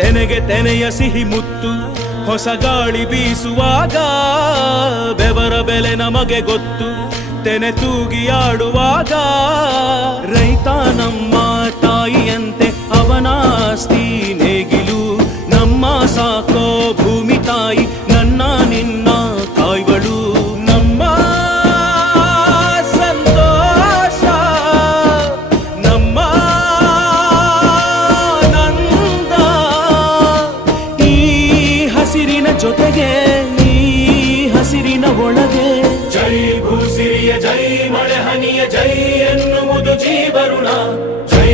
ತೆನೆಗೆ ತೆನೆಯ ಸಿಹಿ ಮುತ್ತು ಹೊಸ ಗಾಳಿ ಬೀಸುವಾಗ ಬೆವರ ಬೆಲೆ ನಮಗೆ ಗೊತ್ತು ತೆನೆ ತೂಗಿ ಆಡುವಾಗ ರೈತ ನಮ್ಮ ತಾಯಿಯಂತೆ ಅವನಾಸ್ತಿ ನೇಗಿಲು ನಮ್ಮ ಸಾಕೋ ಭೂಮಿ ತಾಯಿ ನನ್ನ ನಿನ್ನ ಕಾಯ್ವಳು ನಮ್ಮ ಸಂತೋಷ ನಮ್ಮ ನಂದ ಈ ಹಸಿರಿನ ಜೊತೆಗೆ ಈ ಹಸಿರಿನ ಒಳಗೆ ಜೈ ಭೂಸಿರಿಯ ಜೈ ಮಳೆ ಹನಿಯ ಜೈ ಎನ್ನುವುದು ಜೀವರುಣ ಜೈ